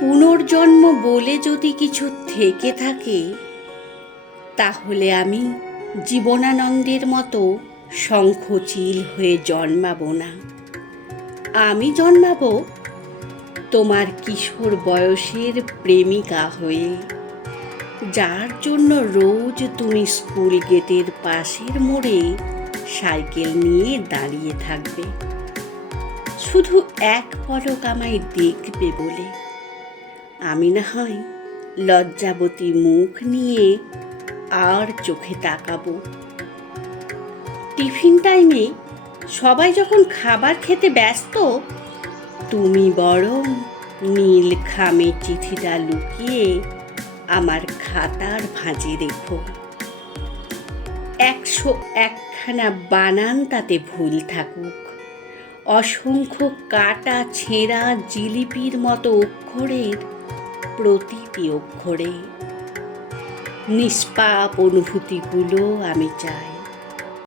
পুনর্জন্ম বলে যদি কিছু থেকে থাকে, তাহলে আমি জীবনানন্দের মতো শঙ্খচিল হয়ে জন্মাবো না। আমি জন্মাবো তোমার কিশোর বয়সের প্রেমিকা হয়ে, যার জন্য রোজ তুমি স্কুল গেটের পাশের মোড়ে সাইকেল নিয়ে দাঁড়িয়ে থাকবে, শুধু এক পলক আমায় দেখবে বলে। আমি না হয় লজ্জাবতী মুখ নিয়ে আর চোখে তাকাবো। টিফিন টাইমে সবাই যখন খাবার খেতে ব্যস্ত, তুমি বরং নীল খামে চিঠিটা লুকিয়ে আমার খাতার ভাঁজে রেখো। 101খানা বানান তাতে ভুল থাকুক, অসংখ্য কাটা ছেঁড়া জিলিপির মতো অক্ষরের প্রতিটি অক্ষরে নিষ্পাপ অনুভূতিগুলো আমি চাই।